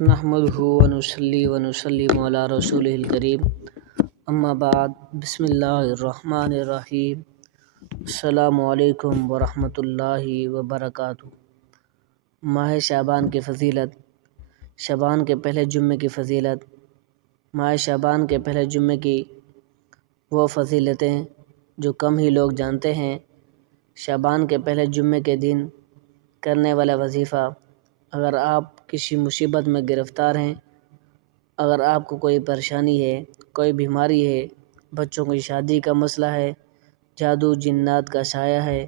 نحمده ونصلي ونسلم علی رسولہ الکریم اما بعد بسم اللہ الرحمن الرحیم السلام علیکم ورحمۃ اللہ وبرکاتہ۔ ماہ شعبان کی فضیلت۔ شعبان کے پہلے جمعے کی فضیلت۔ ماہ شعبان کے پہلے جمعے کی وہ فضیلتیں جو کم ہی لوگ جانتے ہیں۔ شعبان کے پہلے جمعے کے دن کرنے والا وظیفہ: اگر آپ کسی مصیبت میں گرفتار ہیں، اگر آپ کو کوئی پریشانی ہے، کوئی بیماری ہے، بچوں کی شادی کا مسئلہ ہے، جادو جنات کا سایہ ہے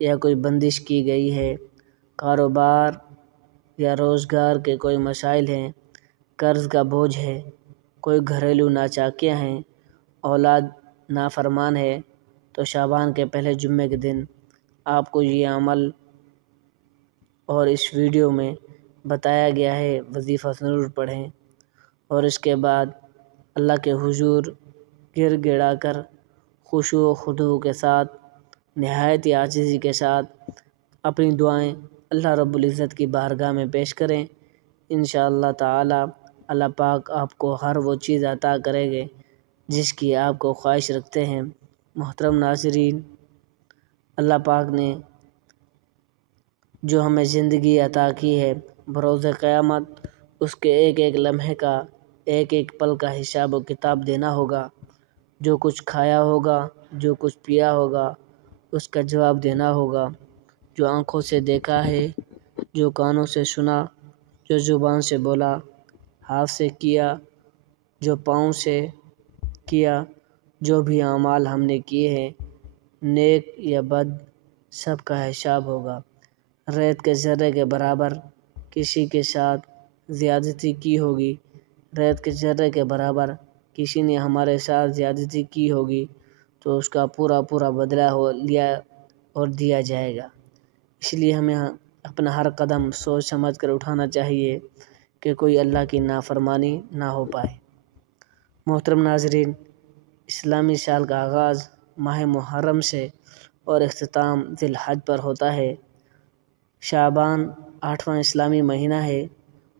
یا کوئی بندش کی گئی ہے، کاروبار یا روزگار کے کوئی مسائل ہیں، قرض کا بوجھ ہے، کوئی گھریلو ناچاکیاں ہیں، اولاد نافرمان ہے، تو شعبان کے پہلے جمعے کے دن آپ کو یہ عمل اور اس ویڈیو میں بتایا گیا ہے وظیفہ ضرور پڑھیں، اور اس کے بعد اللہ کے حضور گر گڑا کر خشوع و خضوع کے ساتھ، نہایت عاجزی کے ساتھ اپنی دعائیں اللہ رب العزت کی بارگاہ میں پیش کریں۔ انشاءاللہ تعالی اللہ پاک آپ کو ہر وہ چیز عطا کریں گے جس کی آپ کو خواہش رکھتے ہیں۔ محترم ناظرین، اللہ پاک نے جو ہمیں زندگی عطا کی ہے، بروز قیامت اس کے ایک ایک لمحے کا، ایک ایک پل کا حساب و کتاب دینا ہوگا۔ جو کچھ کھایا ہوگا، جو کچھ پیا ہوگا، اس کا جواب دینا ہوگا۔ جو آنکھوں سے دیکھا ہے، جو کانوں سے سنا، جو زبان سے بولا، ہاتھ سے کیا، جو پاؤں سے کیا، جو بھی اعمال ہم نے کیے ہیں، نیک یا بد، سب کا حساب ہوگا۔ ریت کے ذرے کے برابر کسی کے ساتھ زیادتی کی ہوگی، ریت کے ذرے کے برابر کسی نے ہمارے ساتھ زیادتی کی ہوگی، تو اس کا پورا بدلہ لیا اور دیا جائے گا۔ اس لیے ہمیں اپنا ہر قدم سوچ سمجھ کر اٹھانا چاہیے کہ کوئی اللہ کی نافرمانی نہ ہو پائے۔ محترم ناظرین، اسلامی سال کا آغاز ماہ محرم سے اور اختتام ذی الحج پر ہوتا ہے۔ شعبان 8واں اسلامی مہینہ ہے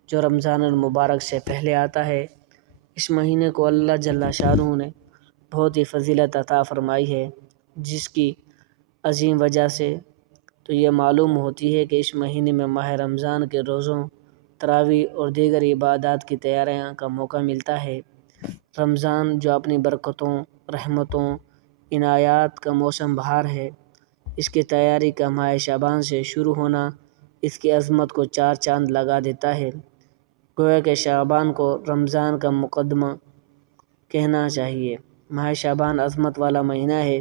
جو رمضان المبارک سے پہلے آتا ہے۔ اس مہینے کو اللہ جل شانہ نے بہت ہی فضیلت عطا فرمائی ہے، جس کی عظیم وجہ سے تو یہ معلوم ہوتی ہے کہ اس مہینے میں ماہ رمضان کے روزوں، تراویح اور دیگر عبادات کی تیاریاں کا موقع ملتا ہے۔ رمضان جو اپنی برکتوں، رحمتوں، عنایات کا موسم بہار ہے، اس کی تیاری کا ماہ شعبان سے شروع ہونا اس کی عظمت کو چار چاند لگا دیتا ہے۔ گویا کہ شعبان کو رمضان کا مقدمہ کہنا چاہیے۔ ماہ شعبان عظمت والا مہینہ ہے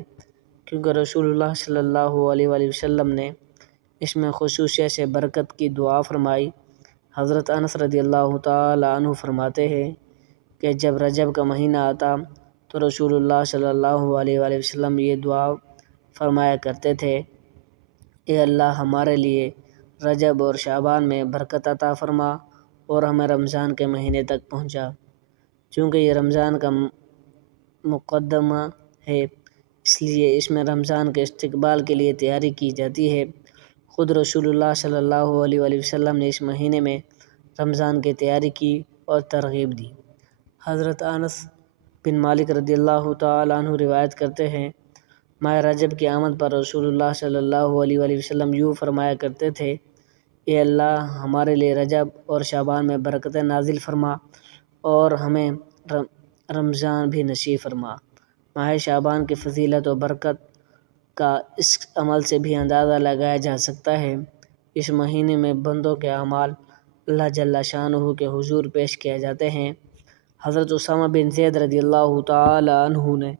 کیونکہ رسول اللہ صلی اللہ علیہ وآلہ وسلم نے اس میں خصوصیت سے برکت کی دعا فرمائی۔ حضرت انس رضی اللہ تعالی عنہ فرماتے ہیں کہ جب رجب کا مہینہ آتا تو رسول اللہ صلی اللہ علیہ وآلہ وسلم یہ دعا فرمایا کرتے تھے: اے اللہ، ہمارے لیے رجب اور شعبان میں برکت عطا فرما اور ہمیں رمضان کے مہینے تک پہنچا۔ چونکہ یہ رمضان کا مقدمہ ہے، اس لیے اس میں رمضان کے استقبال کے لیے تیاری کی جاتی ہے۔ خود رسول اللہ صلی اللہ علیہ وآلہ وسلم نے اس مہینے میں رمضان کی تیاری کی اور ترغیب دی۔ حضرت انس بن مالک رضی اللہ تعالی عنہ روایت کرتے ہیں، ماہ رجب کی آمد پر رسول اللہ صلی اللہ علیہ وآلہ وسلم یوں فرمایا کرتے تھے: اے اللہ، ہمارے لیے رجب اور شعبان میں برکتیں نازل فرما اور ہمیں رمضان بھی نصیب فرما۔ ماہ شعبان کی فضیلت و برکت کا اس عمل سے بھی اندازہ لگایا جا سکتا ہے۔ اس مہینے میں بندوں کے اعمال اللہ جل شانہ کے حضور پیش کیے جاتے ہیں۔ حضرت اسامہ بن زید رضی اللہ تعالی عنہ نے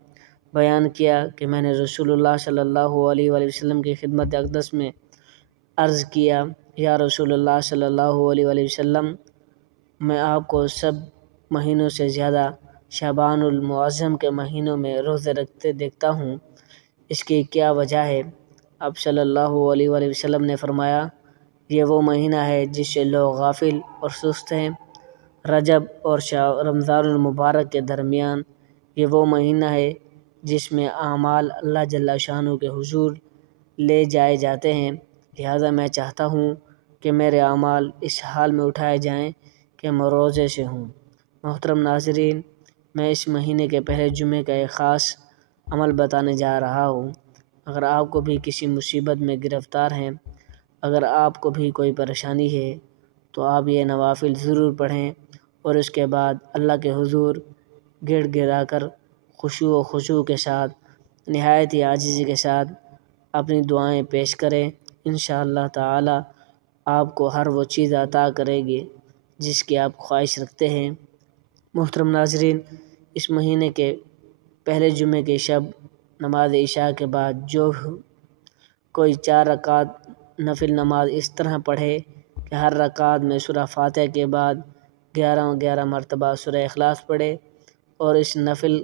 بیان کیا کہ میں نے رسول اللہ صلی اللہ علیہ وآلہ وسلم کی خدمت اقدس میں عرض کیا: یا رسول اللہ صلی اللہ علیہ وآلہ وسلم، میں آپ کو سب مہینوں سے زیادہ شعبان المعظم کے مہینوں میں روزے رکھتے دیکھتا ہوں، اس کی کیا وجہ ہے؟ آپ صلی اللہ علیہ وآلہ وسلم نے فرمایا: یہ وہ مہینہ ہے جس سے لوگ غافل اور سست ہیں۔ رجب اور رمضان المبارک کے درمیان یہ وہ مہینہ ہے جس میں اعمال اللہ جل شانہ کے حضور لے جائے جاتے ہیں، لہٰذا میں چاہتا ہوں کہ میرے اعمال اس حال میں اٹھائے جائیں کہ میں روزے سے ہوں۔ محترم ناظرین، میں اس مہینے کے پہلے جمعے کا ایک خاص عمل بتانے جا رہا ہوں۔ اگر آپ کو بھی کسی مصیبت میں گرفتار ہیں، اگر آپ کو بھی کوئی پریشانی ہے، تو آپ یہ نوافل ضرور پڑھیں اور اس کے بعد اللہ کے حضور گڑ گڑا کر خشوع و خضوع کے ساتھ، نہایت ہی عاجزی کے ساتھ اپنی دعائیں پیش کریں۔ انشاءاللہ تعالی آپ کو ہر وہ چیز عطا کرے گی جس کی آپ خواہش رکھتے ہیں۔ محترم ناظرین، اس مہینے کے پہلے جمعے کی شب نماز عشاء کے بعد جو کوئی 4 رکعت نفل نماز اس طرح پڑھے کہ ہر رکعت میں سورہ فاتحہ کے بعد 11 مرتبہ سورہ اخلاص پڑھے، اور اس نفل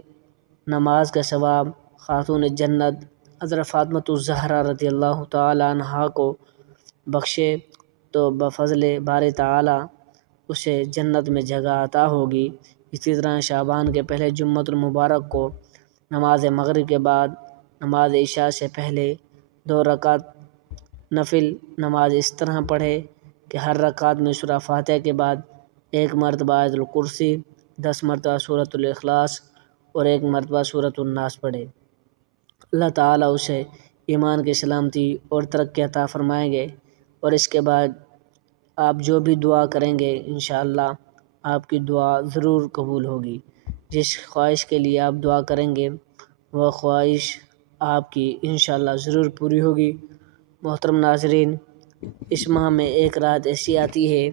نماز کا ثواب خاتون جنت حضرت فاطمۃ الزہرا رضی اللہ تعالی عنہا کو بخشے تو بفضل باری تعالی اسے جنت میں جگہ عطا ہوگی۔ اسی طرح شعبان کے پہلے جمعۃ المبارک کو نماز مغرب کے بعد نماز عشاء سے پہلے 2 رکعت نفل نماز اس طرح پڑھے کہ ہر رکعت میں سورہ فاتحہ کے بعد 1 مرتبہ آیت الکرسی، 10 مرتبہ سورۃ الاخلاص اور 1 مرتبہ سورۃ الناس پڑھے۔ اللہ تعالیٰ اسے ایمان کی سلامتی اور ترقی عطا فرمائیں گے، اور اس کے بعد آپ جو بھی دعا کریں گے انشاءاللہ آپ کی دعا ضرور قبول ہوگی۔ جس خواہش کے لیے آپ دعا کریں گے وہ خواہش آپ کی انشاءاللہ ضرور پوری ہوگی۔ محترم ناظرین، اس ماہ میں ایک رات ایسی آتی ہے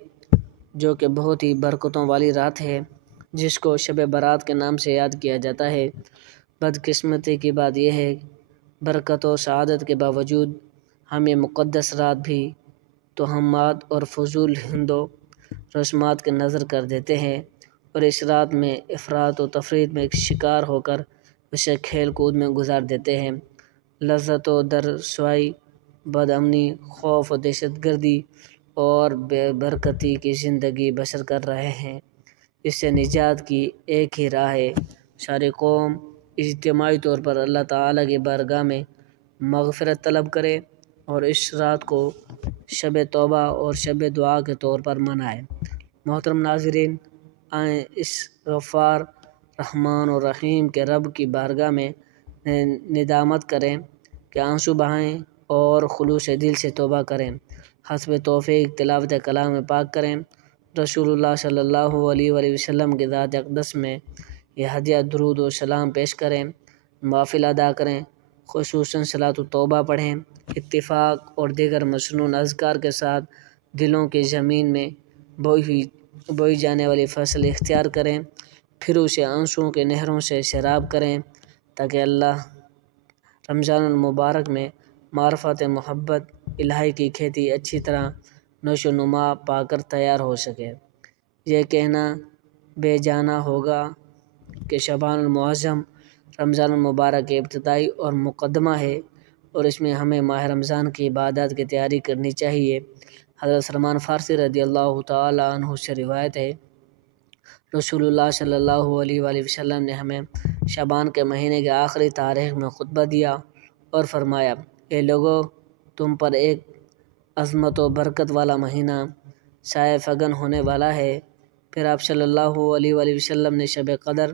جو کہ بہت ہی برکتوں والی رات ہے، جس کو شب برات کے نام سے یاد کیا جاتا ہے۔ بدقسمتی کی بات یہ ہے، برکت و سعادت کے باوجود ہم یہ مقدس رات بھی توہمات اور فضول ہندو رسومات کے نظر کر دیتے ہیں، اور اس رات میں افراط و تفریط میں شکار ہو کر اسے کھیل کود میں گزار دیتے ہیں۔ لذت و رسوائی، بد امنی، خوف و دہشت گردی اور بے برکتی کی زندگی بسر کر رہے ہیں۔ اس سے نجات کی ایک ہی راہ ہے، ساری قوم اجتماعی طور پر اللہ تعالیٰ کی بارگاہ میں مغفرت طلب کرے اور اس رات کو شب توبہ اور شب دعا کے طور پر منائے۔ محترم ناظرین، آئیں اس غفار، رحمان اور رحیم کے رب کی بارگاہ میں ندامت کریں کہ آنسو بہائیں اور خلوص دل سے توبہ کریں، حسب توفیق تلاوت کلام پاک کریں، رسول اللہ صلی اللہ علیہ وآلہ وسلم کی ذات اقدس میں یہ ہدیہ درود و سلام پیش کریں، نوافل ادا کریں، خصوصاً صلاۃ التوبہ پڑھیں، اتفاق اور دیگر مسنون اذکار کے ساتھ دلوں کی زمین میں بوئی جانے والی فصل اختیار کریں، پھر اسے آنسوؤں کے نہروں سے سیراب کریں تاکہ اللہ رمضان المبارک میں معرفت محبت الہی کی کھیتی اچھی طرح نشو و نما پا کر تیار ہو سکے۔ یہ کہنا بے جانا ہوگا کہ شعبان المعظم رمضان المبارک کے ابتدائی اور مقدمہ ہے، اور اس میں ہمیں ماہ رمضان کی عبادات کی تیاری کرنی چاہیے۔ حضرت سلمان فارسی رضی اللہ تعالی عنہ سے روایت ہے، رسول اللہ صلی اللہ علیہ وآلہ وسلم نے ہمیں شعبان کے مہینے کے آخری تاریخ میں خطبہ دیا اور فرمایا، اے لوگو، تم پر ایک عظمت و برکت والا مہینہ سایہ فگن ہونے والا ہے۔ پھر آپ صلی اللہ علیہ وآلہ وسلم نے شب قدر،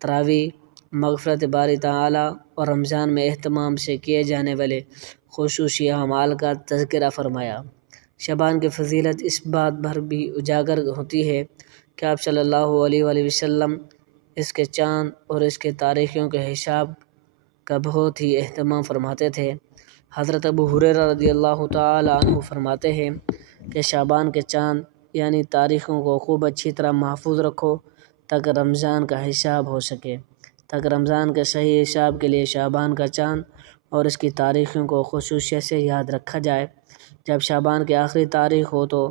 تراویح، مغفرت باری تعالی اور رمضان میں اہتمام سے کیے جانے والے خصوصی اعمال کا تذکرہ فرمایا۔ شعبان کی فضیلت اس بات پر بھی اجاگر ہوتی ہے کہ آپ صلی اللہ علیہ وآلہ وسلم اس کے چاند اور اس کے تاریخیوں کے حساب کا بہت ہی اہتمام فرماتے تھے۔ حضرت ابو ہریرہ رضی اللہ تعالی عنہ فرماتے ہیں کہ شعبان کے چاند یعنی تاریخوں کو خوب اچھی طرح محفوظ رکھو تاکہ رمضان کا حساب ہو سکے۔ تاکہ رمضان کے صحیح حساب کے لیے شعبان کا چاند اور اس کی تاریخوں کو خصوصیت سے یاد رکھا جائے۔ جب شعبان کی آخری تاریخ ہو تو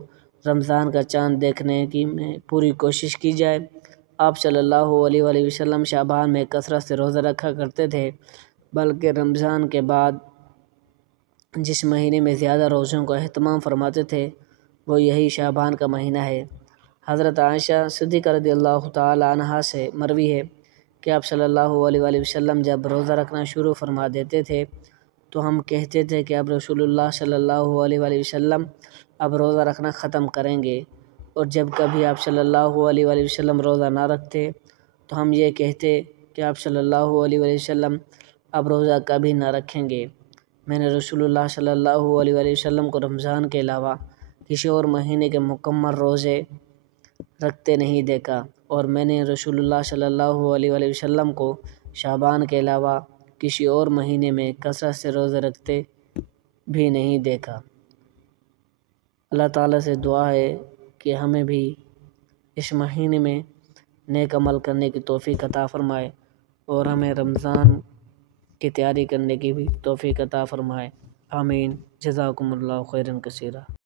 رمضان کا چاند دیکھنے کی پوری کوشش کی جائے۔ آپ صلی اللہ علیہ وآلہ وسلم شعبان میں کثرت سے روزہ رکھا کرتے تھے، بلکہ رمضان کے بعد جس مہینے میں زیادہ روزوں کا اہتمام فرماتے تھے وہ یہی شعبان کا مہینہ ہے۔ حضرت عائشہ صدیقہ رضی اللہ تعالی عنہا سے مروی ہے کہ آپ صلی اللہ علیہ وآلہ وسلم جب روزہ رکھنا شروع فرما دیتے تھے تو ہم کہتے تھے کہ اب رسول اللہ صلی اللہ علیہ وآلہ وسلم اب روزہ رکھنا ختم کریں گے، اور جب کبھی آپ صلی اللہ علیہ وآلہ وسلم روزہ نہ رکھتے تو ہم یہ کہتے کہ آپ صلی اللہ علیہ وآلہ وسلم اب روزہ کبھی نہ رکھیں گے۔ میں نے رسول اللہ صلی اللہ علیہ وآلہ وسلم کو رمضان کے علاوہ کسی اور مہینے کے مکمل روزے رکھتے نہیں دیکھا، اور میں نے رسول اللہ صلی اللہ علیہ وآلہ وسلم کو شعبان کے علاوہ کسی اور مہینے میں کثرت سے روزے رکھتے بھی نہیں دیکھا۔ اللہ تعالیٰ سے دعا ہے کہ ہمیں بھی اس مہینے میں نیک عمل کرنے کی توفیق عطا فرمائے اور ہمیں رمضان کی تیاری کرنے کی بھی توفیق عطا فرمائے۔ آمین۔ جزاکم اللہ خیرا کثیرا۔